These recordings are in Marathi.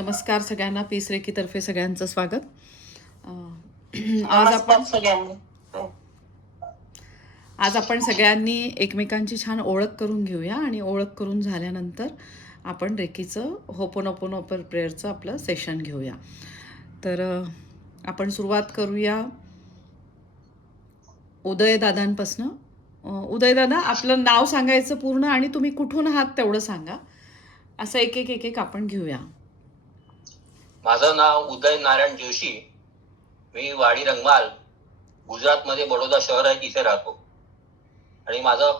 नमस्कार सगळ्यांना. पीस रेकीतर्फे सगळ्यांचं स्वागत. नमस्कार सगळ्यांनी. आज आपण सगळ्यांनी एकमेकांची छान ओळख करून घेऊया आणि ओळख करून झाल्यानंतर आपण रेकीचं होपोनोपोनो प्रेयरचं आपलं सेशन घेऊया. तर आपण सुरुवात करूया उदयदादांपासनं. उदयदादा, आपलं नाव सांगायचं पूर्ण आणि तुम्ही कुठून आहात तेवढं सांगा. असं एक एक एक एक आपण घेऊया. माझं नाव उदय नारायण जोशी. मी वाडी रंगमाल, गुजरातमध्ये बडोदा शहर आहे तिथे राहतो. आणि माझं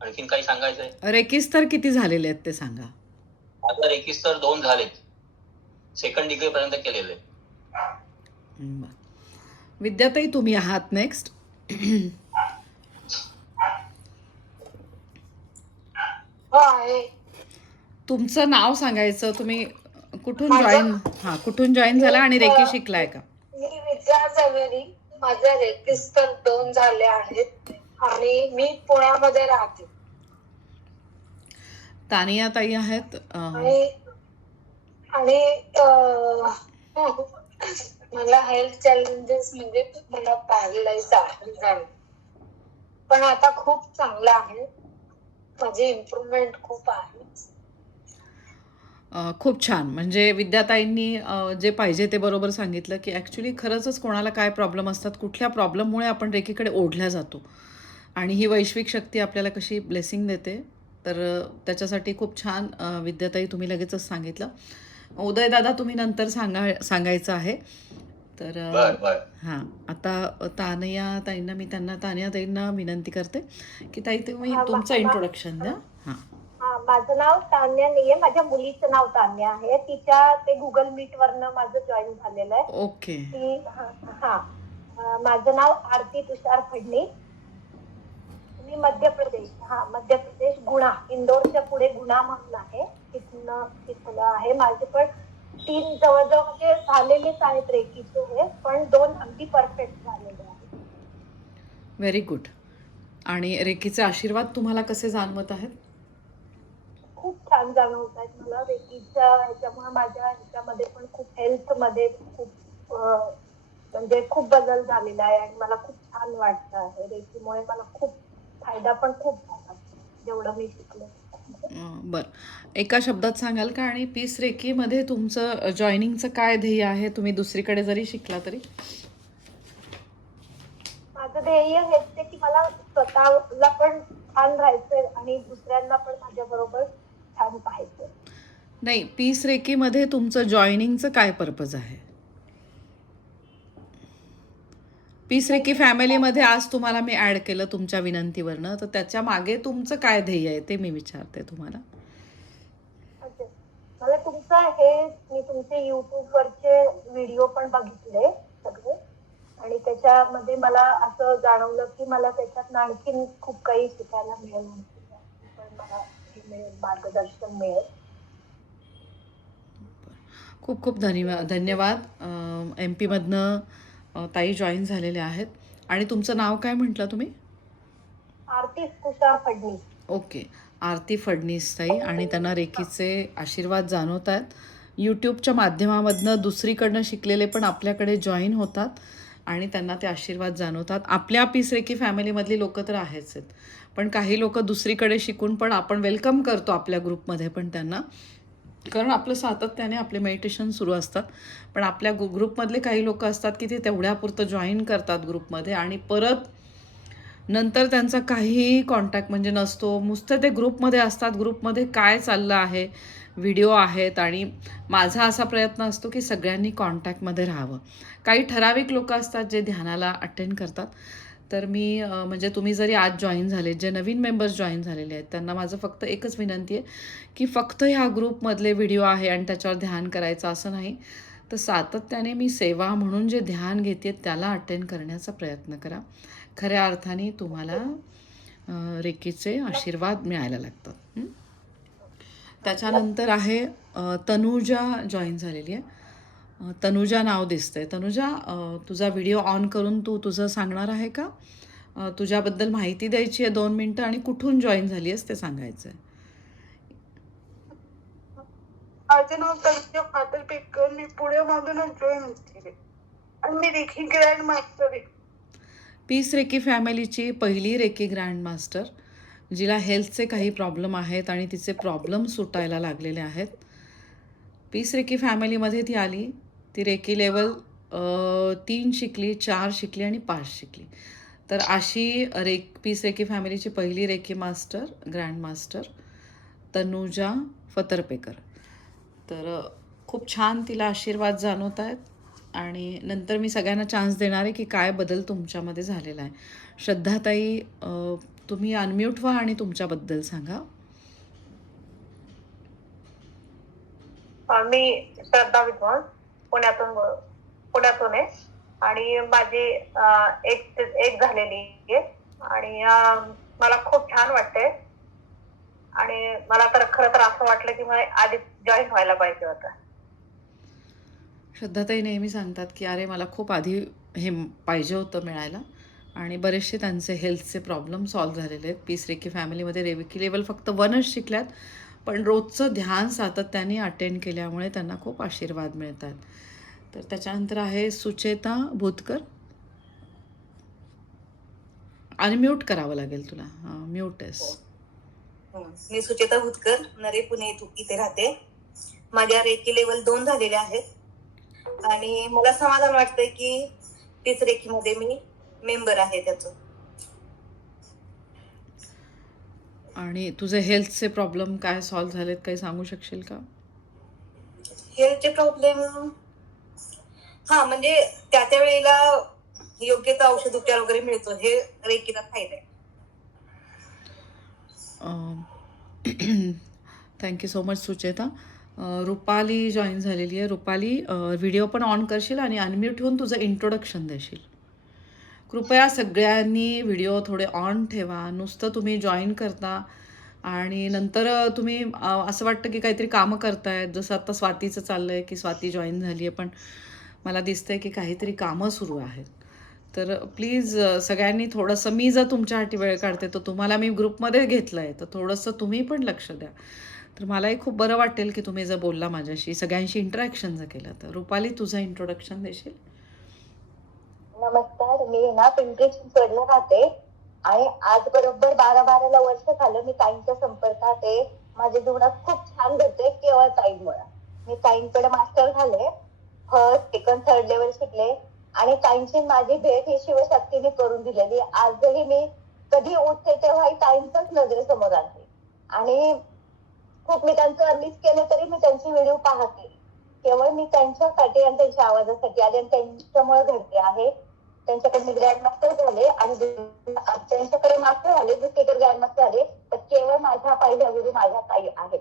आणखीन काही सांगायचंय? रेकीस्तर किती झालेले आहेत ते सांगा. माझं रेकिस्तर 2 झालेत. सेकंड डिग्री पर्यंत केलेले. बरं. विद्याताई, तुम्ही आहात नेक्स्ट. तुमचं नाव सांगायचं, तुम्ही कुठून जॉईन झाला आणि रेकी शिकलाय का? मी विद्या जवेरी. माझे रेकिस्तर 2 झाले आहेत आणि मी पुण्यामध्ये राहते. तानिया ताई आहेत. आणि मला हेल्थ चॅलेंजेस म्हणजे मला पॅरलाइज आहे, पण आता खूप चांगलं आहे. माझी इम्प्रूव्हमेंट खूप आहे. खूप छान. म्हणजे विद्याताईंनी जे पाहिजे ते बरोबर सांगितलं की ॲक्च्युली खरंच कोणाला काय प्रॉब्लेम असतात, कुठल्या प्रॉब्लेममुळे आपण रेकीकडे ओढल्या जातो आणि ही वैश्विक शक्ती आपल्याला कशी ब्लेसिंग देते. तर त्याच्यासाठी खूप छान विद्याताई तुम्ही लगेचच सांगितलं. उदयदादा, तुम्ही नंतर सांगायचं आहे. तर हां, आता तानिया ताईंना विनंती करते की ताई तुम्ही तुमचं इंट्रोडक्शन द्या. हां. माझं नाव तान्या नाहीये, माझ्या मुलीचं नाव तान्या आहे. ते गुगल मीट वरनं माझं जॉईन झालेलं आहे. ओके. माझं नाव आरती तुषार फडणीस. मी मध्य प्रदेश गुणा, इंदोरच्या पुढे गुणा म्हणून आहे, तिथलं आहे. माझे पण 3 जवळजवळ म्हणजे झालेलेच आहेत रेकीचे हे, पण 2 अगदी परफेक्ट झालेले आहेत. Very good. आणि रेकीचे आशीर्वाद तुम्हाला कसे जाणवत आहेत? खूप छान जाणवत आहेत मला रेकीच्या ह्याच्यामुळे. माझ्या ह्याच्यामध्ये पण खूप हेल्थमध्ये खूप म्हणजे खूप बदल झालेला आहे आणि मला खूप छान वाटतं आहे. रेकीमुळे मला खूप फायदा पण खूप झाला जेवढं मी शिकले. बरं, एका शब्दात सांगाल का? आणि पीस रेकीमध्ये तुमचं जॉईनिंगचं काय ध्येय आहे? तुम्ही दुसरीकडे जरी शिकला तरी? माझं ध्येय हेच आहे की मला स्वतःला पण छान राहायचंय आणि दुसऱ्यांना पण माझ्या बरोबर छान पाहायचंय. नाही, पीस रेकीमध्ये तुमचं जॉईनिंगचं काय पर्पज आहे? पीस रेकी फॅमिलीमध्ये आज तुम्हाला मी ऍड केलं तुमच्या विनंतीवरनं, तर त्याच्या मागे तुमचं काय ध्येय आहे ते मी विचारते तुम्हाला. मला मी तुमचे YouTube वरचे व्हिडिओ पण बघितले सगळे आणि त्याच्यामध्ये मला असं जाणवलं की मला त्याच्यात आणखीन खूप काही शिकायला मिळेल, पण मला मार्गदर्शन मिळेल. खूप खूप धन्यवाद. MP मधनं ताई जॉईन झालेले आहेत. आणि तुमचं नाव काय म्हटलं तुम्ही? आरती तुषार फडणीस. ओके, आरती फडणीस ताई. आणि त्यांना रेकीचे आशीर्वाद जाणवत आहेत. यूट्यूबच्या माध्यमामधनं दुसरीकडनं शिकलेले पण आपल्याकडे जॉईन होतात आणि त्यांना ते आशीर्वाद जाणवतात. आपल्या पीस रेकी फॅमिलीमधली लोकं तर आहेच आहेत, पण काही लोक दुसरीकडे शिकून पण आपण वेलकम करतो आपल्या ग्रुपमध्ये पण त्यांना, कारण आपलं सातत्याने आपले मेडिटेशन सुरू असतात. पण आपल्या ग्रुपमधले काही लोक असतात की ते तेवढ्यापुरतं जॉईन करतात ग्रुपमध्ये आणि परत नंतर त्यांचा काहीही कॉन्टॅक्ट म्हणजे नसतो. नुसतं ते ग्रुपमध्ये असतात. ग्रुपमध्ये काय चाललं आहे, व्हिडिओ आहेत. आणि माझा असा प्रयत्न असतो की सगळ्यांनी कॉन्टॅक्टमध्ये राहावं. काही ठराविक लोक असतात जे ध्यानाला अटेंड करतात. तर मी म्हणजे तुम्ही जरी आज जॉईन झाले, जे नवीन मेंबर्स जॉईन झालेले आहेत, त्यांना माझं फक्त एकच विनंती आहे की फक्त ह्या ग्रुपमधले व्हिडिओ आहे आणि त्याच्यावर ध्यान करायचं असं नाही, तर सातत्याने मी सेवा म्हणून जे ध्यान घेते त्याला अटेंड करण्याचा प्रयत्न करा. खऱ्या अर्थाने तुम्हाला रेकीचे आशीर्वाद मिळायला लागतात. त्याच्यानंतर आहे तनुजा जॉईन झालेली आहे. तनुजा नाव दिसतंय. तनुजा, तुझा व्हिडिओ ऑन करून तू तुझं सांगणार आहे का? तुझ्याबद्दल माहिती द्यायची आहे 2 मिनटं आणि कुठून जॉईन झाली आहेस ते सांगायचं आहे. माझे नाव तनुजा फादर पेकर. मी पुण्यामधूनच जॉईन होते आणि मी रेकी ग्रँड मास्टर आहे. पीस रेकी फॅमिलीची पहिली रेकी ग्रँड मास्टर, जिला हेल्थचे काही प्रॉब्लेम आहेत आणि तिचे प्रॉब्लेम सुटायला लागलेले आहेत. पीस रेकी फॅमिलीमध्ये ती आली. ती रेकी लेवल 3 शिकली, 4 शिकली आणि 5 शिकली. तर अशी पीस रेकी फॅमिलीची पहिली reiki master, grand master Tanuja Phatarpekar. तर खूप छान तिला आशीर्वाद जाणवत आहेत. आणि नंतर मी सगळ्यांना चान्स देणार आहे की काय बदल तुमच्यामध्ये झालेला आहे. श्रद्धाताई, तुम्ही अनम्यूट व्हा आणि तुमच्याबद्दल सांगा. मी श्रद्धा विद्वान पुण्यातून आहे आणि माझी एक झालेली आहे आणि मला खूप छान वाटतंय आणि मला तर खरं तर असं वाटलं की मला आधी जॉईन व्हायला पाहिजे होतं. श्रद्धाताई नेहमी सांगतात की अरे मला खूप आधी हे पाहिजे होतं मिळायला, आणि बरेचसे त्यांचे हेल्थचे प्रॉब्लेम सॉल्व्ह झालेले आहेत. पीस रेकी फॅमिलीमध्ये रेकी लेवल फक्त 1च शिकल्यात, पण रोजचं ध्यान सातत्याने अटेंड केल्यामुळे त्यांना खूप आशीर्वाद मिळतात. तर त्याच्यानंतर आहे सुचेता भूतकर. अनम्यूट करावं लागेल तुला. म्यूट आहेस. मी सुचेता भूतकर, नरे पुणे इथे राहते. माझ्या रेकी लेवल 2 झालेल्या आहेत आणि मला समाधान वाटतंय की तीच रेकीमध्ये मी मेंबर आहे त्याचं. आणि तुझे हेल्थचे प्रॉब्लेम काय सॉल्व्ह झालेत, काही सांगू शकशील का? हेल्थचे प्रॉब्लेम म्हणजे त्या वेळेला योग्य तो औषध उपचार वगैरे मिळतो, हे रेकीला फायदा आहे. Thank you so much Sucheta. Rupali join झालेली आहे. रुपाली, व्हिडिओ पण ऑन करशील आणि अनम्यूट होऊन तुझं इंट्रोडक्शन देशील. कृपया सगळ्यांनी व्हिडिओ थोडे ऑन ठेवा. नुसतं तुम्ही जॉईन करता आणि नंतर तुम्ही असं वाटतं की काहीतरी कामं करतायत. जसं आता स्वातीचं चाललं आहे की स्वाती जॉईन झाली आहे, पण मला दिसतंय की काहीतरी कामं सुरू आहेत. तर प्लीज सगळ्यांनी थोडंसं, मी जर तुमच्यासाठी वेळ काढते तर तुम्हाला मी ग्रुपमध्ये घेतलं आहे, तर थोडंसं तुम्ही पण लक्ष द्या. तर मलाही खूप बरं वाटेल की तुम्ही जर बोलला माझ्याशी, सगळ्यांशी इंटरॅक्शन जर केलं तर. रुपाली, तुझं इंट्रोडक्शन देशील? नमस्कार, मी ना पिंपरी चिंचवडला राहते आणि आज बरोबर 12 वर्ष झालं मी ताईंच्या संपर्कात आहे. माझ्या जीवनात खूप छान घडतंय केवळ ताईंमुळे. मी ताईंकडे मास्टर झाले, फर्स्ट सेकंड थर्ड लेवल शिकले आणि ताईंची माझी भेट ही शिवशक्तीने करून दिलेली. आजही मी कधी उठते तेव्हा ताईंच्याच नजरेसमोर आणते आणि खूप मी त्यांचं मिस केलं तरी मी त्यांचे व्हिडिओ पाहते. केवळ मी त्यांच्यासाठी आणि त्यांच्या आवाजासाठी आले आणि त्यांच्यामुळे घडते आहे. त्यांच्याकडे मी ग्रँड मास्टर झाले आणि त्यांच्याकडे मास्टर झाले, दुसरीकडे ग्रँड मास्टर झाले, तर केवळ माझ्या पहिल्या गुरु माझ्या ताई आहेत.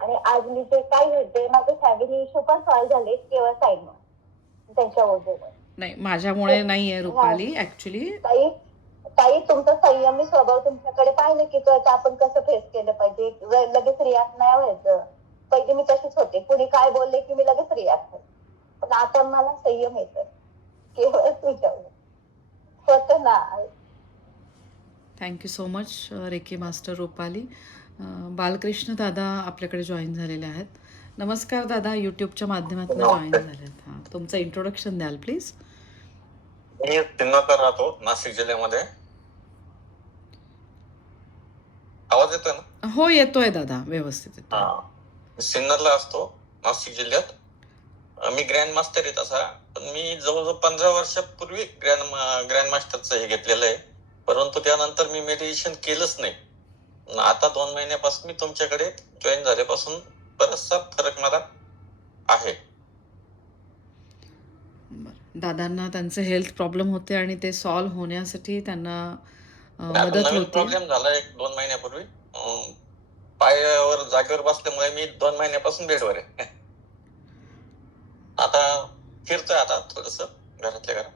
आणि आज मी जे काय घडते, माझे फॅमिली इश्यू पण सॉल्व्ह झाले केवळ ताईंमुळे, त्यांच्या ओझेमुळे. नाही, माझ्यामुळे नाही आहे रुपाली. ॲक्च्युली ताई तुमचा संयमी स्वभाव तुमच्याकडे पाहिलं की कळतं आपण कसं फेस केलं पाहिजे. लगेच रिॲक्ट नाही व्हायचं. पहिले मी तशीच होते, कुणी काय बोलले की मी लगेच रिॲक्ट होते, पण आता मला संयम येतं केवळ तुझ्यावर स्वतः ना. Thank you so much reiki master Rupali. Balkrishna दादा आपल्याकडे जॉईन झालेले आहेत. नमस्कार दादा, यूट्यूबच्या माध्यमातून जॉईन झालेत. हां, तुमचं इंट्रोडक्शन द्याल प्लीज? मी सिन्नरला राहतो, नाशिक जिल्ह्यामध्ये. आवाज येतोय ना? हो, येतोय दादा, व्यवस्थित येतोय. सिन्नरला असतो, नाशिक जिल्ह्यात. मी ग्रँड मास्टर आहे तसा, पण मी जवळजवळ 15 वर्षापूर्वी ग्रँड मास्टरचं हे घेतलेलं आहे, परंतु त्यानंतर मी मेडिटेशन केलंच नाही. आता 2 महिन्यापासून मी तुमच्याकडे जॉईन झाल्यापासून बराचसा फरक मला आहे. दादांना त्यांचे हेल्थ प्रॉब्लेम होते आणि ते सॉल्व्ह होण्यासाठी त्यांना मदत नवीन होते. प्रॉब्लेम झाला 1-2 महिन्यापूर्वी. पायावर जागेवर बसल्यामुळे मी 2 महिन्यापासून बेडवर आहे. आता फिरतोय, आता थोडस घरातल्या घरात.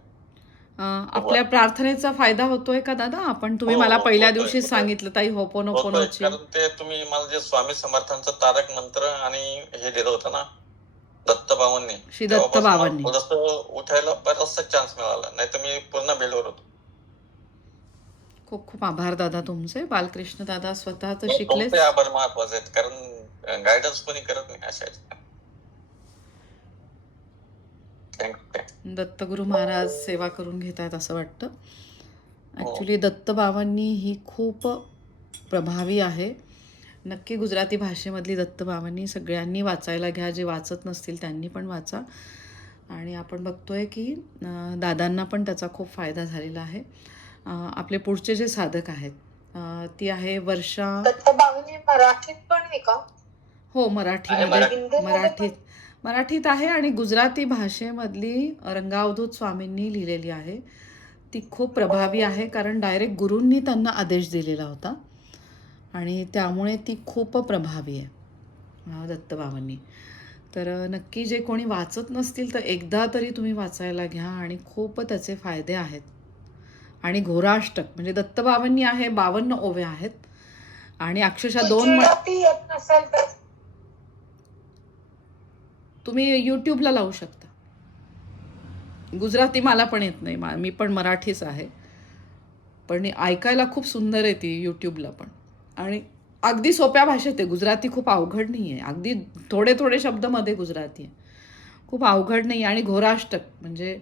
आपल्या प्रार्थनेचा फायदा होतोय का दादा? तुम्ही हो, मला पहिल्या होतोय, दिवशीच होतोय. सांगितलं ताई होपोनोपोनोची. कारण ते तुम्ही मला जे स्वामी समर्थांचं तारक मंत्र आणि हे दिलं होतं ना दत्तबाबांनी, श्री दत्तबाबांनी, थोडस उठायला बराचसा चान्स मिळाला, नाही तर मी पूर्ण बेडवर होतो. खूप खूप आभार दादा तुमचे. बालकृष्ण दादा स्वतः तर शिकलेच. तुमचे आभार महत्वाचे आहेत, कारण गायडन्स कोणी करत नाही अशा. थँक्यू. दत्तगुरू महाराज सेवा करून घेत आहेत असं वाटतं. हो. ॲक्च्युली दत्तबाबांनी ही खूप प्रभावी आहे. नक्की गुजराती भाषेमधली दत्तबाबांनी सगळ्यांनी वाचायला घ्या. जे वाचत नसतील त्यांनी पण वाचा. आणि आपण बघतोय की दादांना पण त्याचा खूप फायदा झालेला आहे. आपले पुढचे जे साधक आहेत ती आहे वर्षा. दत्तबाबांनी मराठीत पण आहे का? हो, मराठीमध्ये हिंदीमध्ये मराठीत आहे आणि गुजराती भाषेमधली रंगावधूत स्वामींनी लिहिलेली आहे. ती खूप प्रभावी आहे कारण डायरेक्ट गुरूंनी त्यांना आदेश दिलेला होता आणि त्यामुळे ती खूप प्रभावी आहे दत्तबाबांनी. तर नक्की जे कोणी वाचत नसतील तर एकदा तरी तुम्ही वाचायला घ्या आणि खूप त्याचे फायदे आहेत. आणि घोराष्टक म्हणजे दत्तबाबांनी आहे 52 ओव्या आहेत आणि अक्षरशः गुजराती येत नसेल तर तुम्ही यूट्यूबला लावू शकता. गुजराती मला पण येत नाही, मी पण मराठीच आहे, पण ऐकायला खूप सुंदर आहे ती यूट्यूबला पण. आणि अगदी सोप्या भाषेत आहे. गुजराती खूप अवघड नाही आहे. अगदी थोडे थोडे शब्द मध्ये गुजराती आहे, खूप अवघड नाही. आणि घोराष्टक म्हणजे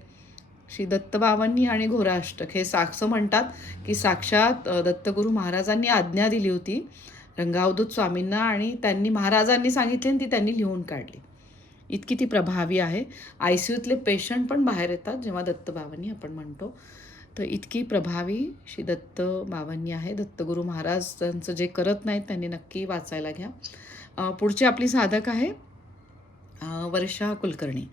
श्री दत्तबाबांनी आणि घोराष्टक हे असं म्हणतात की साक्षात दत्तगुरू महाराजांनी आज्ञा दिली होती रंगावधूत स्वामींना आणि त्यांनी महाराजांनी सांगितली आणि ती त्यांनी लिहून काढली. इतकी ती प्रभावी आहे. ICUतले पेशंट पण बाहेर येतात जेव्हा दत्तबाबांनी आपण म्हणतो. तर इतकी प्रभावी श्री दत्तबाबांनी आहे. दत्तगुरू महाराजांचं जे करत नाहीत त्यांनी नक्की वाचायला घ्या. पुढची आपली साधक आहे वर्षा कुलकर्णी.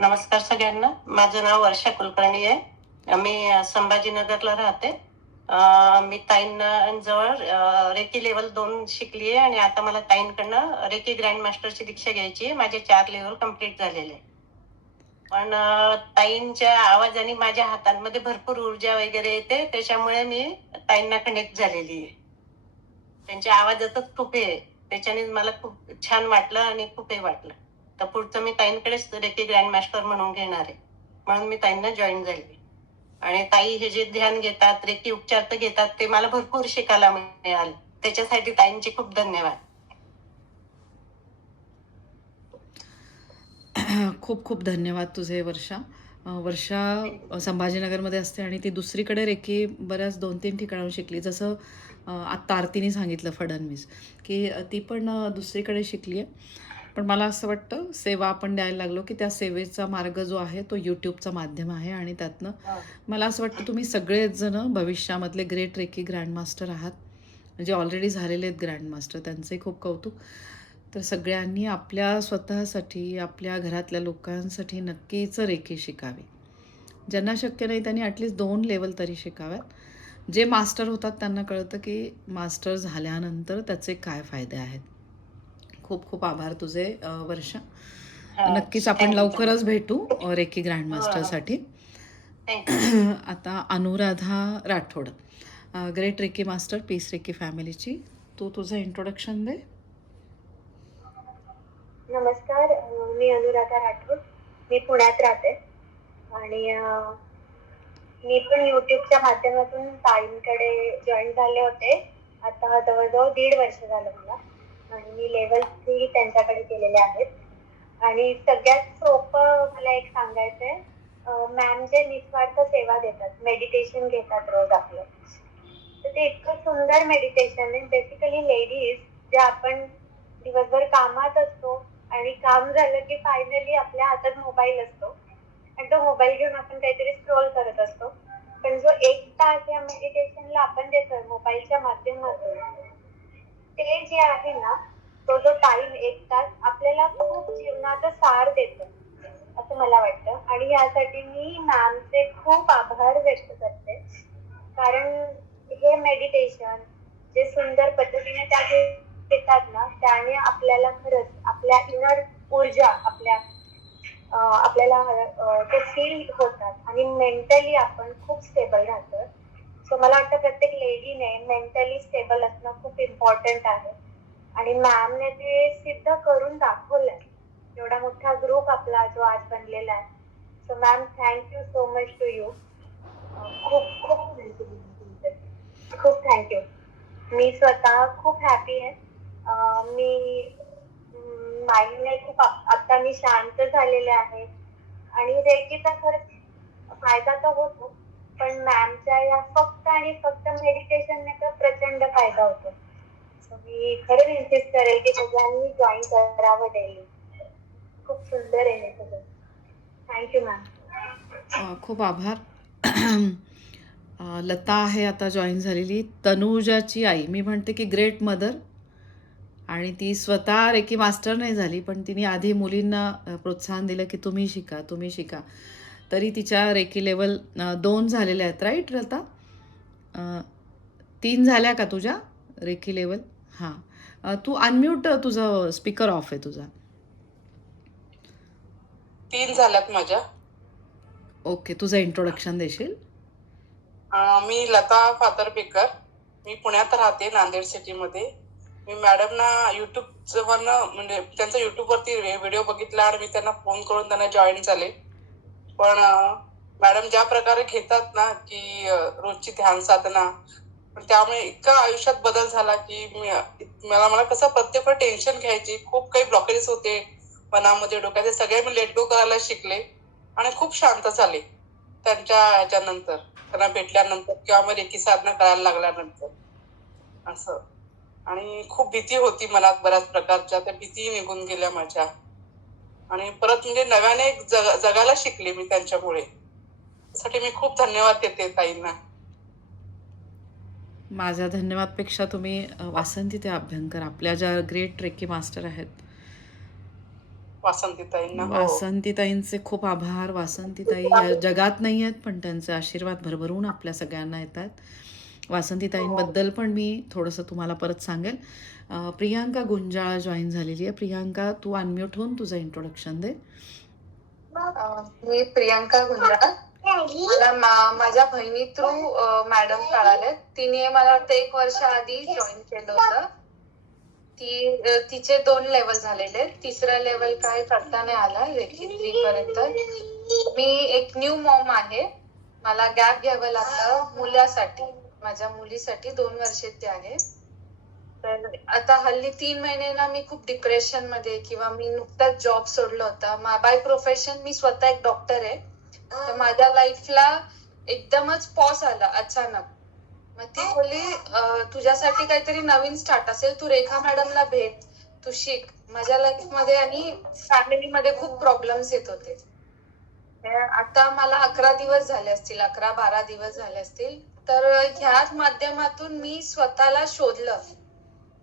नमस्कार सगळ्यांना. माझं नाव वर्षा कुलकर्णी आहे. मी संभाजीनगरला राहते. मी ताईंजवळ रेकी लेवल 2 शिकली आहे आणि आता मला ताईंकडनं रेकी ग्रँड मास्टरची दीक्षा घ्यायची आहे. माझे 4 लेवल कम्प्लीट झालेले आहे. पण ताईंच्या आवाजाने माझ्या हातांमध्ये भरपूर ऊर्जा वगैरे येते, त्याच्यामुळे मी ताईंना कनेक्ट झालेली आहे. त्यांच्या आवाजातच खूप आहे, त्याच्याने मला खूप छान वाटलं आणि खूप हे वाटलं. तर पुढचं मी ताईंकडेच रेकी ग्रँड मास्टर म्हणून घेणार आहे, म्हणून मी ताईंना जॉईन झाली. आणि ताई हे जे ध्यान घेतात, रेकी उपचार तर घेतात, ते मला भरपूर शिकायला मिळालं. त्याच्यासाठी ताईंचे खूप धन्यवाद. खूप खूप धन्यवाद तुझे वर्षा. वर्षा संभाजीनगरमध्ये असते आणि ती दुसरीकडे रेकी बऱ्याच 2-3 ठिकाणाहून शिकली. जसं आत्ता आरतीने सांगितलं फडणवीस की ती पण दुसरीकडे शिकली आहे. पण मला असं वाटतं सेवा आपण द्यायला लागलो की त्या सेवेचा मार्ग जो आहे तो यूट्यूबचा माध्यम आहे आणि त्यातनं मला असं वाटतं तुम्ही सगळेच जण भविष्यामधले ग्रेट रेकी ग्रँडमास्टर आहात. म्हणजे ऑलरेडी झालेले आहेत ग्रँडमास्टर, त्यांचंही खूप कौतुक. तर सगळ्यांनी आपल्या स्वतःसाठी आपल्या घरातल्या लोकांसाठी नक्कीच रेकी शिकावी. ज्यांना शक्य नाही त्यांनी ॲटलिस्ट 2 लेवल तरी शिकाव्यात. जे मास्टर होतात त्यांना कळतं की मास्टर झाल्यानंतर त्याचे काय फायदे आहेत. खूप खूप आभार तुझे वर्षा. नक्कीच आपण लवकरच भेटू रेकी ग्रँडमास्टरसाठी. आता Anuradha Rathod, great reiki master peace reiki फॅमिलीची, तू तुझं इंट्रोडक्शन दे. नमस्कार, मी अनुराधा राठोड. मी पुण्यात राहते आणि मी पण युट्यूबच्या माध्यमातून ताईंकडे जॉईन झाले होते. आता जवळजवळ 1.5 वर्ष झालं मला आणि मी लेवल 3 त्यांच्याकडे केलेले आहेत. आणि सगळ्यात सोपं मला एक सांगायचंय, मॅम जे निस्वार्थ सेवा देतात, मेडिटेशन घेतात रोज आपलं, तर ते इतकं सुंदर मेडिटेशन आहे. बेसिकली लेडीज जे आपण दिवसभर कामात असतो आणि काम झालं की फायनली आपल्या हातात मोबाईल असतो आणि तो मोबाईल घेऊन आपण काहीतरी स्क्रोल करत असतो. पण जो 1 तास या मेडिटेशनला आपण देतोय मोबाईलच्या माध्यमातून, ते जे आहे ना, तो जो टाइम 1 तास आपल्याला खूप जीवनाचा सार देतो असं मला वाटतं. आणि यासाठी मी मॅमचे खूप आभार व्यक्त करते, कारण हे मेडिटेशन जे सुंदर पद्धतीने त्या देतात ना, त्याने आपल्याला खरंच आपल्या इनर ऊर्जा आपल्याला ते फील होतात आणि मेंटली आपण खूप स्टेबल राहतो. सो मला वाटतं प्रत्येक लेडीने मेंटली स्टेबल असणं खूप इम्पॉर्टंट आहे आणि मॅमने ते सिद्ध करून दाखवलंय. एवढा मोठा ग्रुप आपला जो आज बनलेला आहे. So ma'am, thank you so much to you. खूप खूप थँक्यू. मी स्वतः खूप हॅपी आहे. मी माइंडने खूप आता मी शांत झालेले आहे. आणि रेकीचा खरंच फायदा तर होतो, पण मॅमच्या या फक्त आणि फक्त मेडिटेशनने तर प्रचंड फायदा होतो. मी खरंच इन्सिस्ट करेल की सगळ्यांनी जॉईन करावं डेली. खूप सुंदर आहे हे सगळं. Thank you ma'am. खूप आभार. लता आहे आता जॉईन झालेली, तनुजाची आई. मी म्हणते की ग्रेट मदर. आणि ती स्वतः रेकी मास्टर नाही झाली, पण तिने आधी मुलींना प्रोत्साहन दिलं की तुम्ही शिका, तुम्ही शिका. तरी तिच्या रेकी लेवल 2 झालेल्या आहेत, राईट लता? 3 झाल्या का तुझ्या रेकी लेवल? हां. तू अनम्यूट, तुझं स्पीकर ऑफ आहे तुझा. 3 झाल्यात माझ्या. ओके, तुझं इंट्रोडक्शन देशील? मी लता फादर पेकर. मी पुण्यात राहते, नांदेड सिटीमध्ये. मी मॅडमना युट्यूबवरनं म्हणजे त्यांचा युट्यूबवरती व्हिडिओ बघितला आणि मी त्यांना फोन करून त्यांना जॉईन झाले. पण मॅडम ज्या प्रकारे घेतात ना की रोजची ध्यान साधना, पण त्यामुळे इतका आयुष्यात बदल झाला की मला कसं प्रत्येक टेन्शन घ्यायची, खूप काही ब्लॉकेजेस होते मनामध्ये, डोक्यात, ते सगळे मी लेट गो करायला शिकले आणि खूप शांत झाले त्यांच्या ह्याच्यानंतर, त्यांना भेटल्यानंतर किंवा मग रेकी साधना करायला लागल्यानंतर असं. आणि खूप भीती होती मनात बऱ्याच प्रकारच्या, त्या भीती निघून गेल्या माझ्या. आणि परत म्हणजे नव्याने जगायला शिकले मी त्यांच्यामुळे. त्यासाठी मी खूप धन्यवाद देते ताईंना. माझ्या धन्यवादपेक्षा तुम्ही वासंती ते अभ्यंकर, आपल्या ज्या ग्रेट रेकी मास्टर आहेत, वासंतीताईंना. हो. वासंतीताईंचे खूप आभार. वासंतीताई या जगात नाही आहेत, पण त्यांचे आशीर्वाद भरभरून आपल्या सगळ्यांना येत आहेत. वासंतीताईंबद्दल पण मी थोडंसं तुम्हाला परत सांगेल. प्रियांका गुंजाळा जॉईन झालेली आहे. प्रियांका, तू अनम्यूट होऊन तुझं इंट्रोडक्शन दे. मी प्रियांका गुंजाळ. मला माझ्या बहिणी थ्रू मॅडम कळाले. तिने मला वाटतं 1 वर्ष आधी जॉईन केलं होतं. तिचे 2 लेवल झालेले. 3रं लेवल काय करता नाही आला रेकी 3 पर्यंत. मी एक न्यू मॉम आहे. मला गॅप घ्यावं लागलं मुलासाठी, माझ्या मुलीसाठी 2 वर्षाची आहे. तर आता हल्ली 3 महिने ना मी खूप डिप्रेशन मध्ये, किंवा मी नुकताच जॉब सोडला होता. बाय प्रोफेशन मी स्वतः एक डॉक्टर आहे. तर माझ्या लाईफला एकदमच पॉज आला अचानक. मग ती बोलली तुझ्यासाठी काहीतरी नवीन स्टार्ट असेल, तू रेखा मॅडमला भेट, तू शिक. माझ्या लाईफ मध्ये आणि फॅमिलीमध्ये खूप प्रॉब्लेम्स येत होते. आता मला 11 दिवस झाले असतील, 11-12 दिवस झाले असतील. तर ह्याच माध्यमातून मी स्वतःला शोधलं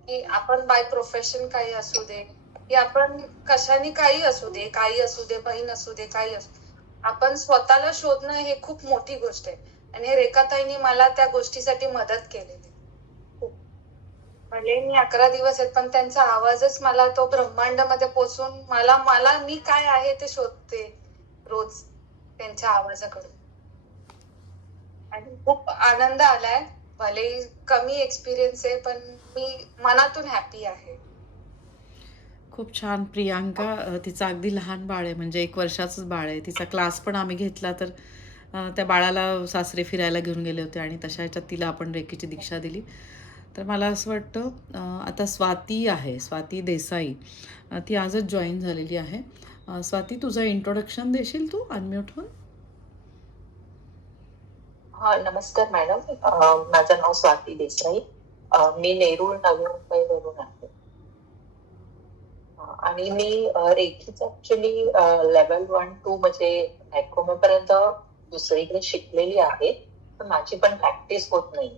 की आपण बाय प्रोफेशन काही असू दे, की आपण कशाने काही असू दे, बहीण असू दे, काही असू, आपण स्वतःला शोधणं हे खूप मोठी गोष्ट आहे. आणि रेखाताईंनी मला त्या गोष्टीसाठी मदत केलेली. म्हणजे मी 11 दिवस आहेत, पण त्यांचा आवाजच मला तो ब्रह्मांडामध्ये पोचून मला मी काय आहे ते शोधते रोज त्यांच्या आवाजाकडून. आणि खूप आनंद आलाय. भले कमी एक्सपिरियन्स आहे, पण मी मनातून हॅपी आहे. खूप छान. प्रियांका, तिचं अगदी लहान बाळ आहे, म्हणजे 1 वर्षाचंच बाळ आहे. तिचा क्लास पण आम्ही घेतला, तर त्या बाळाला सासरे फिरायला घेऊन गेले होते आणि तशा ह्याच्यात तिला आपण रेकीची दीक्षा दिली. तर मला असं वाटतं आता स्वाती आहे, स्वाती देसाई. ती आजच जॉईन झालेली आहे. स्वाती, तुझं इंट्रोडक्शन देशील तू अनम्यूट होऊन? हा, नमस्कार मॅडम. माझं नाव स्वाती देसाई. मी नेरूळ, नवी मुंबईवरून आहे. आणि मी रेखीचं ऍक्च्युली लेवल 1-2 म्हणजे पर्यंत दुसरीकडे शिकलेली आहे, तर माझी पण प्रॅक्टिस होत नाही.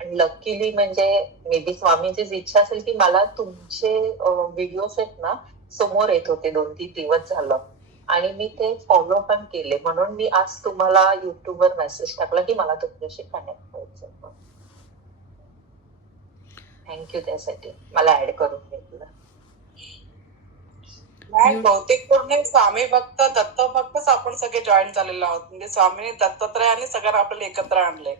आणि लकीली म्हणजे मे बी स्वामीचीच इच्छा असेल की मला तुमचे व्हिडिओज आहेत ना समोर येत होते 2-3 दिवस झालं, आणि मी ते फॉलो पण केले. म्हणून मी आज तुम्हाला युट्यूबवर मेसेज टाकला की मला तुमच्याशी कनेक्ट व्हायचं. थँक्यू त्यासाठी मला ऍड करून घेतलं. बहुतेक करून स्वामी भक्त, दत्त भक्तच आपण सगळे जॉईन झालेलो आहोत. म्हणजे स्वामीने दत्तात्रयाने सगळ्यांना आपल्याला एकत्र आणले.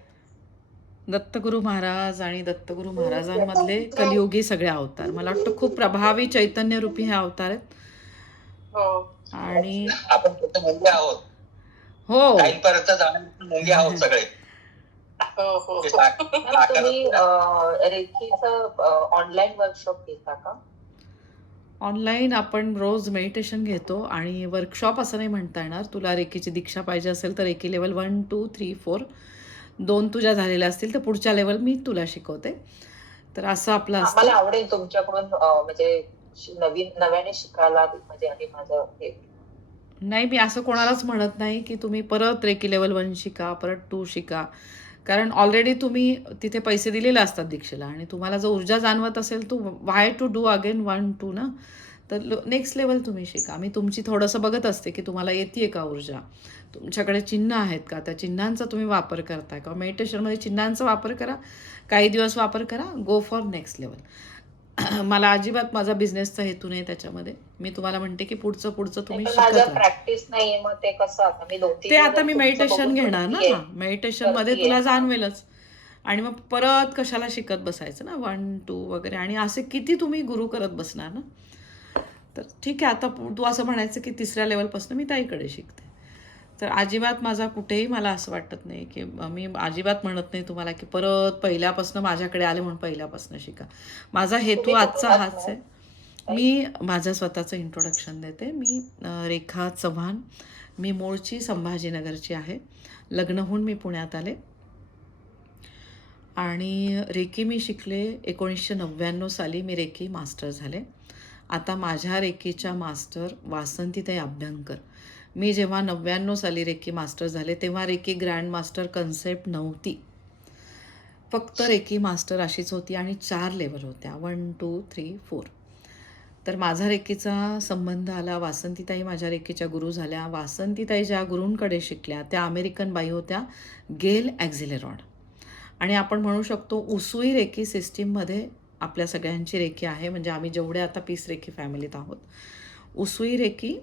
दत्तगुरू महाराज आणि दत्तगुरू महाराजांमधले कलियुगी सगळे अवतार, मला वाटतं खूप प्रभावी चैतन्य रूपी हे अवतार आहेत. हो. आणि आपण फक्त मुंगे आहोत, हो, पर्यंत जाण्याचे मुंगे आहोत सगळे. हो हो. तुम्ही रेखीचं ऑनलाईन वर्कशॉप घेता का? ऑनलाईन आपण रोज मेडिटेशन घेतो आणि वर्कशॉप असं नाही म्हणता येणार. तुला रेकीची दीक्षा पाहिजे असेल तर रेकी लेवल 1, 2, 3, 4 2 तुझ्या झालेल्या असतील तर पुढच्या लेवल मी तुला शिकवते. तर असं आपलं मला असतं. आवडेल तुमच्याकडून म्हणजे नव्याने शिकायला म्हणजे आणि माझं हे नाही, मी असं कोणालाच म्हणत नाही की तुम्ही परत रेकी लेवल 1 शिका, परत 2 शिका. कारण ऑलरेडी तुम्ही तिथे पैसे दिलेले असतात दीक्षेला आणि तुम्हाला जर ऊर्जा जाणवत असेल तर व्हाय टू डू अगेन 1, 2 ना. तर नेक्स्ट लेवल तुम्ही शिका. मी तुमची थोडंसं बघत असते की तुम्हाला येते का ऊर्जा, तुमच्याकडे चिन्ह आहेत का, त्या चिन्हांचा तुम्ही वापर करताय का. मेडिटेशनमध्ये चिन्हांचा वापर करा, काही दिवस वापर करा, गो फॉर नेक्स्ट लेवल. मला अजिबात माझा बिझनेसचा हेतू नाही त्याच्यामध्ये. मी तुम्हाला म्हणते की पुढचं तुम्ही पण शिकत माझं राहा. प्रॅक्टिस नाहीये, मग ते कसं आता मी 2-3 ते आता दिवस मी तुमचं मेडिटेशन बघून घेणार ना. करतीये हां, मेडिटेशनमध्ये करतीये. तुला जाणवेलच. आणि मग परत कशाला शिकत बसायचं ना 1, 2 वगैरे. आणि असे किती तुम्ही गुरु करत बसणार ना. तर ठीक आहे, आता तू असं म्हणायचं की 3ऱ्या लेवलपासून मी ताईकडे शिकते. तर अजिबात माझा कुठेही मला असं वाटत नाही की मी अजिबात म्हणत नाही तुम्हाला की परत पहिल्यापासून माझ्याकडे आले म्हणून पहिल्यापासून शिका. माझा हेतू तुम्ही आजचा कुठून हाच आहे. मी माझं स्वतःचं इंट्रोडक्शन देते. मी रेखा चव्हाण. मी मूळची संभाजीनगरची आहे. लग्न होऊन मी पुण्यात आले आणि रेकी मी शिकले 1999 साली. मी रेकी मास्टर झाले. आता माझ्या रेकीच्या मास्टर वासंतीताई अभ्यंकर. मी जेव्हा 99 साली रेकी मास्टर झाले तेव्हा रेकी ग्रँड मास्टर कन्सेप्ट नव्हती. फक्त रेकी मास्टर अशीच होती आणि 4 लेवल होत्या, 1, 2, 3, 4. तर माझा रेकीचा संबंध आला. वासंतीताई माझ्या रेकीच्या गुरु झाल्या. वासंतीताई ज्या गुरूंकडे शिकल्या त्या अमेरिकन बाई होत्या, गेल ॲक्झिलेरॉड. आणि आपण म्हणू शकतो उसुई रेकी सिस्टीममध्ये आपल्या सगळ्यांची रेकी आहे. म्हणजे आम्ही जेवढे आता पीस रेकी फॅमिलीत आहोत, उसुई रेकी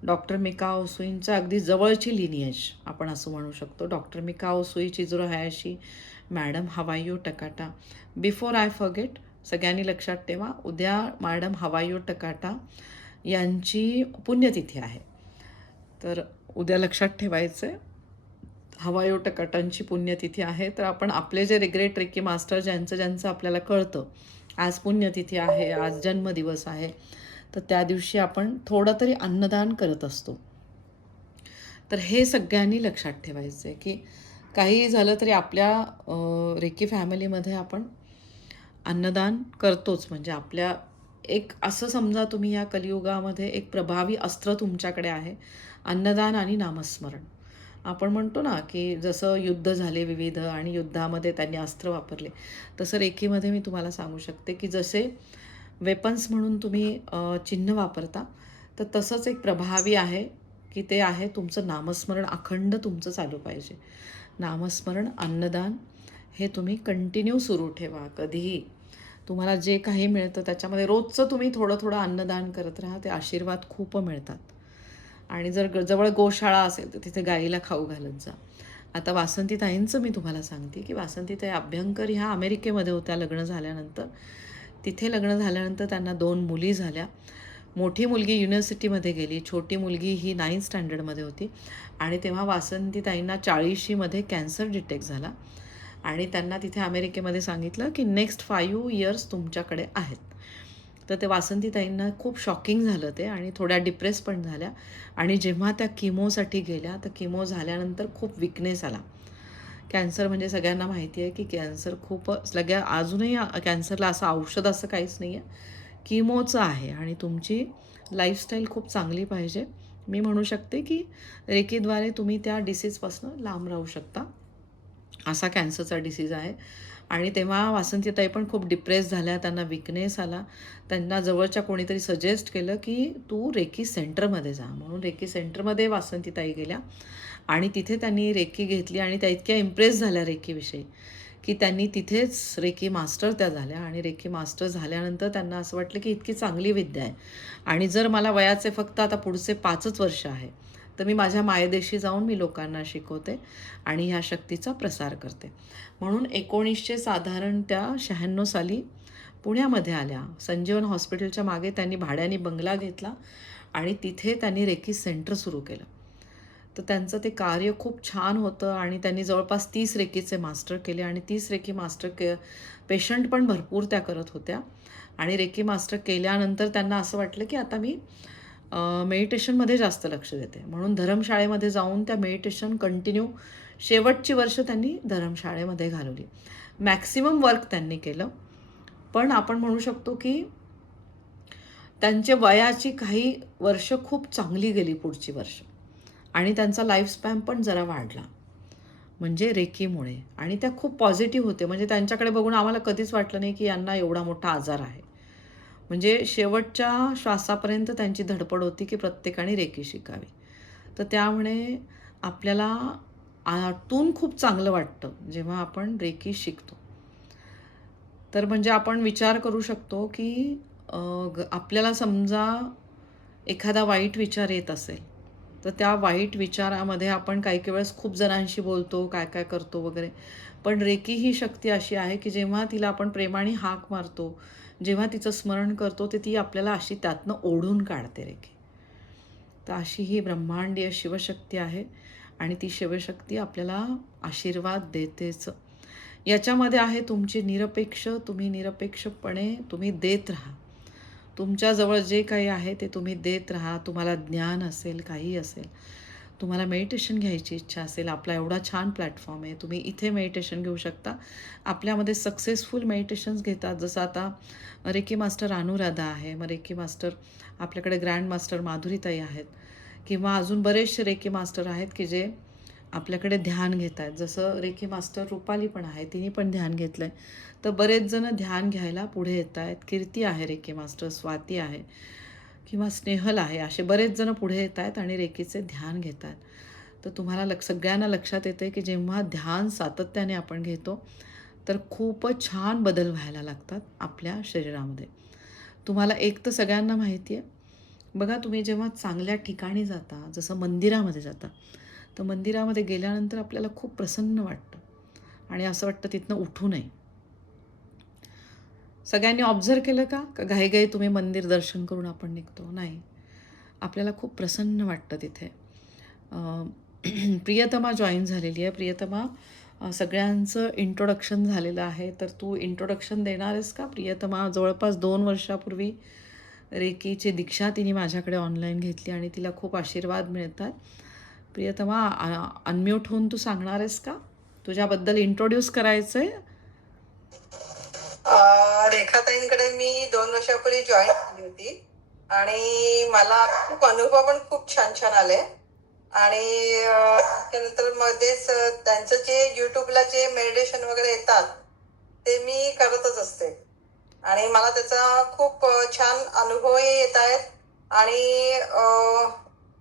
डॉक्टर मिका ओसुईंच्या अगदी जवळची लिनिएज आपण असं म्हणू शकतो. Doctor Mikao Usui, Chujiro Hayashi, madam Hawayo Takata. Before I forget, सगळ्यांनी लक्षात ठेवा, उद्या मॅडम हवायो टकाटा यांची पुण्यतिथी आहे. तर उद्या लक्षात ठेवायचं आहे, हवायो टकाटांची पुण्यतिथी आहे. तर आपण आपले जे रेग्रेट रेकी मास्टर ज्यांचं आपल्याला कळतं आज पुण्यतिथी आहे, आज जन्मदिवस आहे, तर त्या दिवशी आपण थोडं तरी अन्नदान करत असतो. तर हे सगळ्यांनी लक्षात ठेवायचं आहे की काही झालं तरी आपल्या रेकी फॅमिलीमध्ये आपण अन्नदान करतोच. म्हणजे आपल्या एक असं समजा तुम्ही या कलियुगामध्ये एक प्रभावी अस्त्र तुमच्याकडे आहे, अन्नदान आणि नामस्मरण. आपण म्हणतो ना की जसं युद्ध झाले विविध आणि युद्धामध्ये त्यांनी अस्त्र वापरले, तसं रेकीमध्ये मी तुम्हाला सांगू शकते की जसे वेपन्स म्हणून तुम्ही चिन्ह वापरता, तर तसंच एक प्रभावी आहे की ते आहे तुमचं नामस्मरण. अखंड तुमचं चालू पाहिजे. नामस्मरण, अन्नदान हे तुम्ही कंटिन्यू सुरू ठेवा. कधीही तुम्हाला जे काही मिळतं त्याच्यामध्ये रोजचं तुम्ही थोडं अन्नदान करत राहा. ते आशीर्वाद खूप मिळतात. आणि जर जवळ गोशाळा असेल तर तिथे गाईला खाऊ घालत जा. आता वासंतीताईंचं मी तुम्हाला सांगते की वासंतीताई अभ्यंकर ह्या अमेरिकेमध्ये होत्या लग्न झाल्यानंतर. तिथे लग्न झाल्यानंतर त्यांना 2 मुली झाल्या. मोठी मुलगी युनिव्हर्सिटीमध्ये गेली, छोटी मुलगी ही 9th स्टँडर्डमध्ये होती. आणि तेव्हा वासंतीताईंना 40शीमध्ये कॅन्सर डिटेक्ट झाला आणि त्यांना तिथे अमेरिकेमध्ये सांगितलं की नेक्स्ट 5 इयर्स तुमच्याकडे आहेत. तर ते वासंतीताईंना खूप शॉकिंग झालं ते आणि थोड्या डिप्रेस पण झाल्या. आणि जेव्हा त्या किमोसाठी गेल्या तर किमो झाल्यानंतर खूप विकनेस आला. कॅन्सर म्हणजे सगळ्यांना माहिती आहे की कॅन्सर खूप अजूनही कॅन्सरला असं औषध असं काहीच नाही आहे, किमोचं आहे. आणि तुमची लाईफस्टाईल खूप चांगली पाहिजे. मी म्हणू शकते की रेकीद्वारे तुम्ही त्या डिसीजपासून लांब राहू शकता. असा कॅन्सरचा डिसीज आहे. आणि तेव्हा वासंतीताई पण खूप डिप्रेस झाल्या, त्यांना विकनेस आला. त्यांना जवळच्या कोणीतरी सजेस्ट केलं की तू रेकी सेंटरमध्ये जा. म्हणून रेकी सेंटरमध्ये वासंतीताई गेल्या आणि तिथे त्यांनी रेकी घेतली. आणि त्या इतक्या इम्प्रेस झाल्या रेकीविषयी की त्यांनी तिथेच रेकी मास्टर त्या झाल्या. आणि रेकी मास्टर झाल्यानंतर त्यांना असं वाटलं की इतकी चांगली विद्या आहे आणि जर मला वयाचे फक्त आता पुढचे 5च वर्ष आहे तर मी माझ्या मायदेशी जाऊन मी लोकांना शिकवते आणि ह्या शक्तीचा प्रसार करते. म्हणून 1900 साधारण त्या 96 साली पुण्यामध्ये आल्या. संजीवन हॉस्पिटलच्या मागे त्यांनी भाड्याने बंगला घेतला आणि तिथे त्यांनी रेकी सेंटर सुरू केलं. तर त्यांचं ते कार्य खूप छान होतं आणि त्यांनी जवळपास 30 रेकीचे मास्टर केले आणि 30 रेकी मास्टर पेशंट पण भरपूर त्या करत होत्या. आणि रेकी मास्टर केल्यानंतर त्यांना असं वाटलं की आता मी मेडिटेशनमध्ये जास्त लक्ष देते, म्हणून धर्मशाळेमध्ये जाऊन त्या मेडिटेशन कंटिन्यू शेवटची वर्ष त्यांनी धर्मशाळेमध्ये घालवली. मॅक्सिमम वर्क त्यांनी केलं, पण आपण म्हणू शकतो की त्यांच्या वयाची काही वर्ष खूप चांगली गेली पुढची वर्ष, आणि त्यांचा लाईफस्पॅन पण जरा वाढला म्हणजे रेकीमुळे. आणि त्या खूप पॉझिटिव्ह होते, म्हणजे त्यांच्याकडे बघून आम्हाला कधीच वाटलं नाही की यांना एवढा मोठा आजार आहे. म्हणजे शेवटच्या श्वासापर्यंत त्यांची धडपड होती की प्रत्येकाने रेकी शिकावी. तर त्यामुळे आपल्याला आतून खूप चांगलं वाटतं जेव्हा आपण रेकी शिकतो. तर म्हणजे आपण विचार करू शकतो की आपल्याला समजा एखादा वाईट विचार येत असेल, तर त्या वाईट विचारामध्ये आपण काही काही वेळेस खूप जणांशी बोलतो, काय काय करतो वगैरे, पण रेकी ही शक्ती अशी आहे की जेव्हा तिला आपण प्रेमाने हाक मारतो, जेव्हा तिचं स्मरण करतो, ते ती आपल्याला अशी त्यातनं ओढून काढते रेकी. तर अशी ही ब्रह्मांडीय शिवशक्ती आहे, आणि ती शिवशक्ती आपल्याला आशीर्वाद देतेच. याच्यामध्ये आहे तुमची निरपेक्ष, तुम्ही निरपेक्षपणे तुम्ही देत राहा. तुमच्याजवळ जे काही आहे ते तुम्ही देत राहा. तुम्हाला ज्ञान असेल, काही असेल, तुम्हाला मेडिटेशन घ्यायची इच्छा असेल, आपला एवढा छान प्लॅटफॉर्म आहे, तुम्ही इथे मेडिटेशन घेऊ शकता. आपल्यामध्ये सक्सेसफुल मेडिटेशन्स घेतात, जसं आता रेकी मास्टर अनुराधा आहे, मग रेकी मास्टर आपल्याकडे ग्रँड मास्टर माधुरीताई आहेत, किंवा अजून बरेचसे रेकी मास्टर आहेत की जे आपल्याकडे ध्यान घेत आहेत. जसं रेकी मास्टर रुपाली पण आहे, तिने पण ध्यान घेतलं आहे. तर बरेच जण ध्यान घ्यायला पुढे येत आहेत. कीर्ती आहे रेकी मास्टर, स्वाती आहे, किंवा स्नेहल आहे, असे बरेच जण पुढे येत आहेत आणि रेकीचे ध्यान घेत आहेत. तर तुम्हाला सगळ्यांना लक्षात येते की जेव्हा ध्यान सातत्याने आपण घेतो तर खूपच छान बदल व्हायला लागतात आपल्या शरीरामध्ये. तुम्हाला एक तर सगळ्यांना माहिती आहे, बघा तुम्ही जेव्हा चांगल्या ठिकाणी जाता, जसं मंदिरामध्ये जाता, तर मंदिरामध्ये गेल्यानंतर आपल्याला खूप प्रसन्न वाटतं आणि असं वाटतं तिथनं उठू नये. सगळ्यांनी ऑब्झर्व केलं का घाईघाई तुम्ही मंदिर दर्शन करून आपण निघतो? नाही, आपल्याला खूप प्रसन्न वाटतं तिथे. प्रियतमा जॉईन झालेली आहे. प्रियतमा, सगळ्यांचं इंट्रोडक्शन झालेलं आहे, तर तू इंट्रोडक्शन देणार आहेस का? प्रियतमा जवळपास 2 वर्षापूर्वी रेकीची दीक्षा तिने माझ्याकडे ऑनलाईन घेतली आणि तिला खूप आशीर्वाद मिळतात. प्रियतमा, अनम्यूट होऊन तू सांगणार आहेस का? तुझ्याबद्दल इंट्रोड्यूस करायचं आहे. रेखाताईंकडे मी 2 वर्षापूर्वी जॉईन झाली होती आणि मला खूप अनुभव पण खूप छान छान आले. आणि त्यानंतर मध्येच त्यांचं जे युट्यूबला जे मेडिटेशन वगैरे येतात ते मी करतच असते आणि मला त्याचा खूप छान अनुभवही येत आहेत. आणि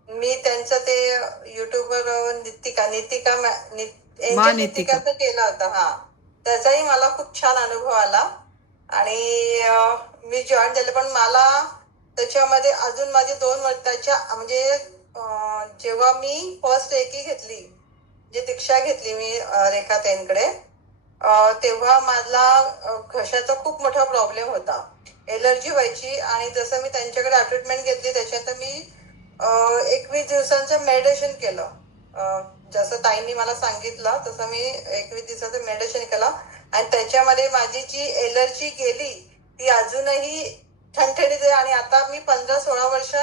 मी त्यांचं ते युट्यूबवर एंजल नितिकाचं केलं होतं. हा, त्याचाही मला खूप छान अनुभव आला आणि मी जॉईन झाले. पण मला त्याच्यामध्ये अजून माझे 2 वर्षाच्या म्हणजे जेव्हा मी फर्स्ट रेकी घेतली, जी दीक्षा घेतली मी रेखाताईंकडे, तेव्हा मला घशाचा खूप मोठा प्रॉब्लेम होता, एलर्जी व्हायची. आणि जसं मी त्यांच्याकडे ट्रीटमेंट घेतली त्याच्यात मी 21 दिवसांचं मेडिटेशन केलं. जसं ताईंनी मला सांगितलं तसं मी 21 दिवसाचं मेडिटेशन केलं आणि त्याच्यामध्ये माझी जी एलर्जी गेली ती अजूनही ठणठणीत आहे. आणि आता मी 15-16 वर्ष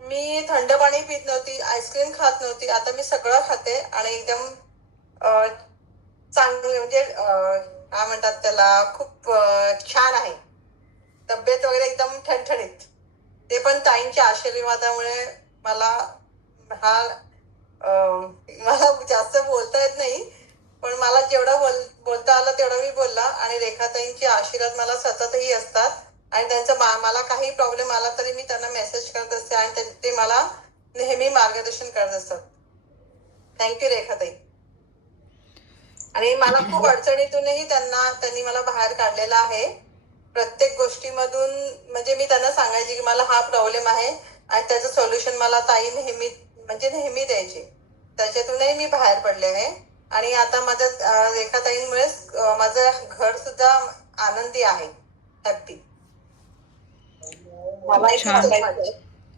मी थंड पाणी पित नव्हती, आईस्क्रीम खात नव्हती, आता मी सगळं खाते आणि एकदम चांगलं म्हणजे काय म्हणतात त्याला, खूप छान आहे तब्येत वगैरे, एकदम ठणठणीत. ते पण ताईंच्या आशीर्वादामुळे. मला जास्त बोलता येत नाही, पण मला जेवढं बोलता आलं तेवढं मी बोलला. आणि रेखाताईंचे आशीर्वाद मला सततही असतात आणि त्यांचं मला काही प्रॉब्लेम आला तरी मी त्यांना मेसेज करत असते आणि ते मला नेहमी मार्गदर्शन करत असतात. थँक्यू रेखाताई. आणि मला खूप अडचणीतूनही त्यांनी मला बाहेर काढलेलं आहे. प्रत्येक गोष्टीमधून म्हणजे मी त्यांना सांगायचे की मला हा प्रॉब्लेम आहे आणि त्याचं सोल्युशन मला ताई नेहमी द्यायचे. त्याच्यातूनही मी बाहेर पडले आहे आणि आता माझ्या रेखाताईंमुळेच माझं घर सुद्धा आनंदी आहे, हॅपी.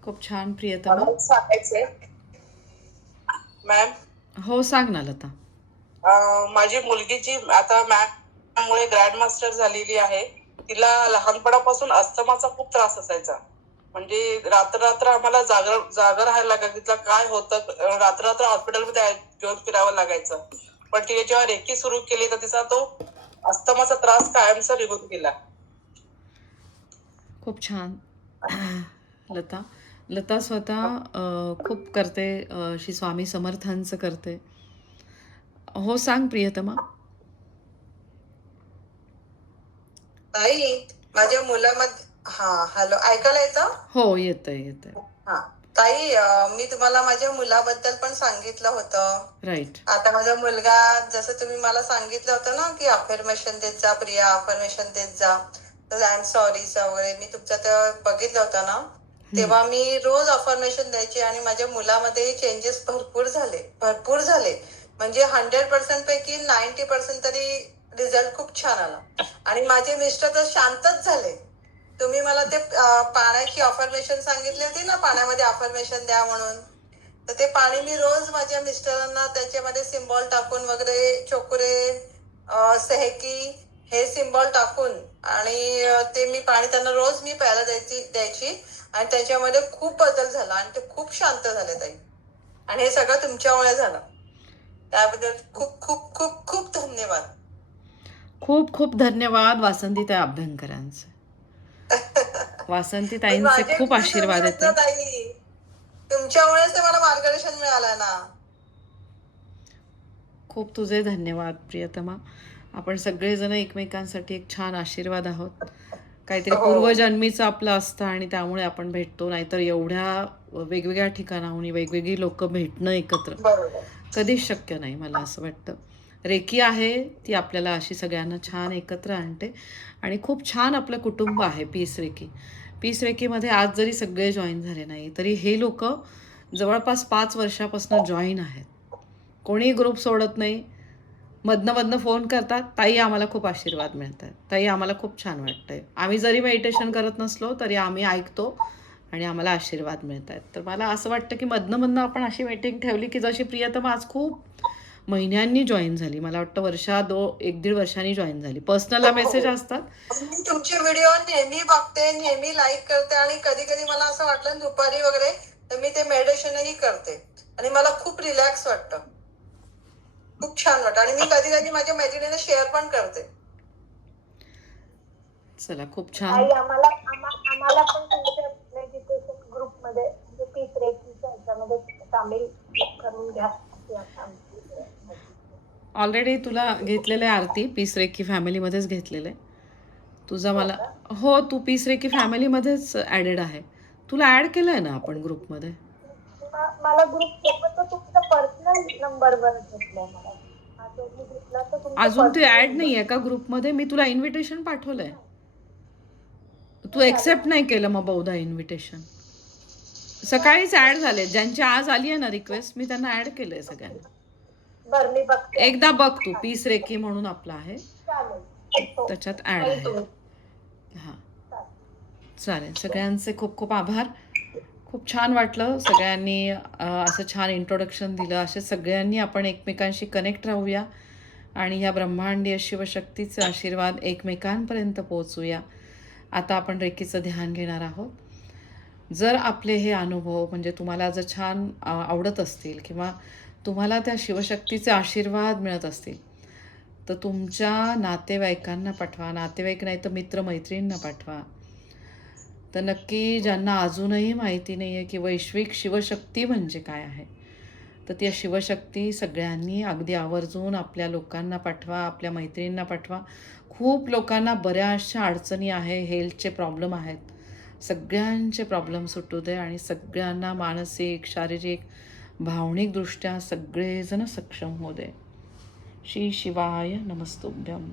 खूप छान प्रियतमा. मॅम, हो सांग ना लता. माझी मुलगी जी आता मॅममुळे ग्रँड मास्टर झालेली आहे तिला लहानपणापासून अस्थमाचा खूप त्रास असायचा. म्हणजे रात्र आम्हाला जागा राहायला लागायचं. तिला काय होतं, रात्र हॉस्पिटलमध्ये घेऊन फिरावं लागायचं. पण तिने जेव्हा रेकी सुरू केली तर तिचा तो अस्थमाचा त्रास कायमचा निघून गेला. खूप छान. लता स्वतः खूप करते, श्री स्वामी समर्थांचं करते. हो, सांग प्रियतमा. ताई माझ्या मुलामध्ये हॅलो, ऐकायला येतं? हो, येतंय. हा ताई, मी तुम्हाला माझ्या मुलाबद्दल पण सांगितलं होतं. राईट. आता माझा मुलगा, जसं तुम्ही मला सांगितलं होतं ना की अफर्मेशन देत जा प्रिया, अफर्मेशन देत जा, तर आय एम सॉरीचा वगैरे मी तुमच्या ते बघितलं होतं ना, तेव्हा मी रोज अफर्मेशन द्यायची आणि माझ्या मुलामध्ये चेंजेस भरपूर झाले. म्हणजे 100% पैकी 90% तरी रिझल्ट खूप छान आला. आणि माझे मिस्टर तर शांतच झाले. तुम्ही मला ते पाण्याची अफर्मेशन सांगितली होती ना, पाण्यामध्ये अफर्मेशन द्या म्हणून, तर ते पाणी मी रोज माझ्या मिस्टरांना त्याच्यामध्ये सिम्बॉल टाकून वगैरे, चोकुरे, सेहकी हे सिम्बॉल टाकून, आणि ते मी पाणी त्यांना रोज मी प्यायला द्यायची आणि त्याच्यामध्ये खूप बदल झाला आणि ते खूप शांत झाले ताई. आणि हे सगळं तुमच्यामुळे झालं. त्याबद्दल खूप खूप खूप खूप धन्यवाद. खूप खूप धन्यवाद वासंतीताई अभ्यंकरांचे. वासंतीताईंचे माझे खूप गुरु आशीर्वाद तुम्ही येतात. होता ताई. तुमच्यामुळेच तर मला मार्गदर्शन मिळालं ना. खूप तुझे धन्यवाद प्रियतमा. आपण सगळेजण एकमेकांसाठी एक छान आशीर्वाद आहोत. काहीतरी हो. पूर्वजन्मीचं आपलं असतं आणि त्यामुळे आपण भेटतो. नाहीतर एवढ्या वेगवेगळ्या ठिकाणाहून वेगवेगळी लोक भेटणं एकत्र बरोबर. कधीच शक्य नाही, मला असं वाटतं. रेकी आहे ती आपल्याला अशी सगळ्यांना छान एकत्र आणते आणि खूप छान आपलं कुटुंब आहे पीस रेकीमध्ये. आज जरी सगळे जॉईन झाले नाही तरी हे लोक जवळपास 5 वर्षापासून जॉईन आहेत. कोणी ग्रुप सोडत नाही. मधनं फोन करतात, ताई आम्हाला खूप आशीर्वाद मिळत आहेत, ताई आम्हाला खूप छान वाटतंय. आम्ही जरी मेडिटेशन करत नसलो तरी आम्ही ऐकतो आणि आम्हाला आशीर्वाद मिळत आहेत. तर मला असं वाटतं की मधनं आपण अशी मीटिंग ठेवली की जशी प्रियतमा आज खूप महिन्यांनी जॉईन झाली. मला वाटतं 1-1.5 वर्षांनी जॉईन झाली. पर्सनलला मेसेज असतात. मी तुमचे व्हिडिओ नेहमी बघते, नेहमी लाईक करते आणि कधी कधी मला असं वाटलं दुपारी वगैरे तर मी ते मेडिटेशनही करते आणि मला खूप रिलॅक्स वाटतं, खूप छान वाटतं. आणि मी कधी कधी माझ्या मैत्रिणीला शेअर पण करते. चला, खूप ताई, छान. आम्हाला पण तुमच्या मेडिटेशन ग्रुपमध्ये म्हणजे पीस रेकीच्या ह्याच्यामध्ये सामील करून घ्या. ऑलरेडी तुला घेतलेलं आहे आरती, पीस रेकी फॅमिलीमध्येच घेतलेलं आहे. तुझा मला हो, तू पीस रेकी फॅमिलीमध्येच ॲडेड आहे. तुला ॲड केलं आहे ना आपण ग्रुपमध्ये. मला ग्रुप तो तुमचा पर्सनल नंबरवर घेतलाय मला. हा जो मी घेतला तो तुमचा अजून तू personal ॲड number. नाही आहे का ग्रुपमध्ये? मी तुला इन्व्हिटेशन पाठवलंय. तू एक्सेप्ट नाही केलं मग बहुधा इन्व्हिटेशन. सकाळीच ॲड झाले. ज्यांची आज आली आहे ना रिक्वेस्ट, मी त्यांना ॲड केलं आहे सगळ्यांना. बरं, मी बघते. एकदा बघ तू, पीस रेकी म्हणून आपला आहे, चालेल. हो. त्याच्यात ॲड आहे. हां, चालेल. सगळ्यांचे खूप खूप आभार. खूप छान वाटलं सगळ्यांनी असं छान इंट्रोडक्शन दिलं. असे सगळ्यांनी आपण एकमेकांशी कनेक्ट राहूया आणि ह्या ब्रह्मांडीय शिवशक्तीचे आशीर्वाद एकमेकांपर्यंत पोहोचूया. आता आपण रेकीचं ध्यान घेणार आहोत. जर आपले हे अनुभव म्हणजे तुम्हाला जर छान आवडत असतील किंवा तुम्हाला त्या शिवशक्तीचे आशीर्वाद मिळत असतील तर तुमच्या नातेवाईकांना पाठवा. नातेवाईक नाही तर मित्रमैत्रिणींना पाठवा. तर नक्की ज्यांना अजूनही माहिती नाही आहे की वैश्विक शिवशक्ती म्हणजे काय आहे, तर त्या शिवशक्ती सगळ्यांनी अगदी आवर्जून आपल्या लोकांना पाठवा, आपल्या मैत्रिणींना पाठवा. खूप लोकांना बऱ्याचशा अडचणी आहे, हेल्थचे प्रॉब्लेम आहेत. सगळ्यांचे प्रॉब्लेम सुटू दे आणि सगळ्यांना मानसिक, शारीरिक, भावनिकदृष्ट्या सगळेजण सक्षम होऊ दे. श्री शिवाय नमस्तुभ्यम.